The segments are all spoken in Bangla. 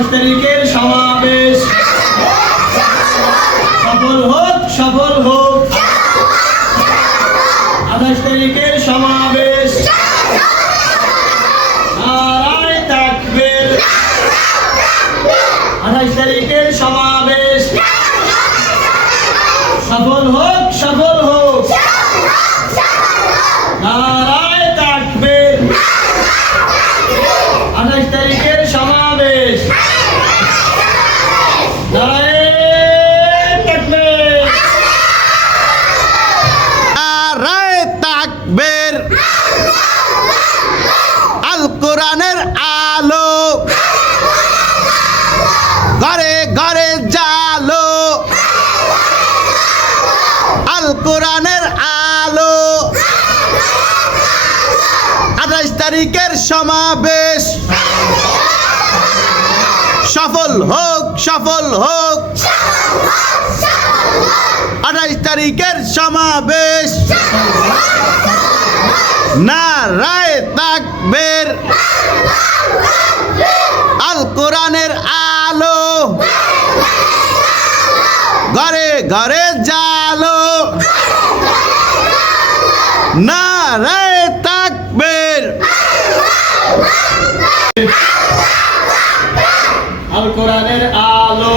28 তারিখের সমাবেশ সফল হোক, সফল হোক। 28 তারিখের সমাবেশ নারায়ে তাকবীর। 28 তারিখের সমাবেশ সফল হোক, সফল হোক। নারায়ে তাকবীর। 28 তারিখের সমাবেশ নারায়ে তাকবীর। নারায়ে তাকবীর। আল কোরআনের আলো ঘরে ঘরে জালো। আল কোরআনের আলো 28 তারিখের সমাবেশ সফল হোক, সফল হোক। 28 তারিখের সমাবেশ নারায়ে তাকবীর। আল কোরআনের আলো ঘরে ঘরে জালো। নারায়ে তাকবীর। আল কোরআনের আলো,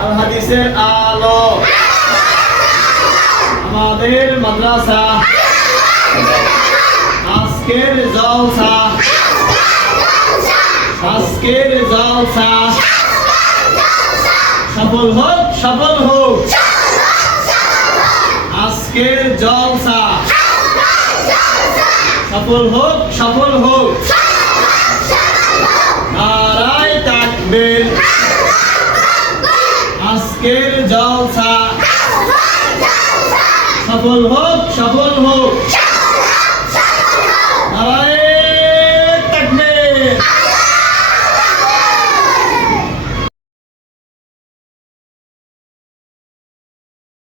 আল হাদিসের আলো, আমাদের মাদ্রাসা আজকের জলসা, আজকের জলসা সফল হোক, সফল হোক। আজকের জলসা সফল হোক, সফল হোক। নারায়ে তাকবীর। আজকের জলসা সফল হোক, সফল হোক।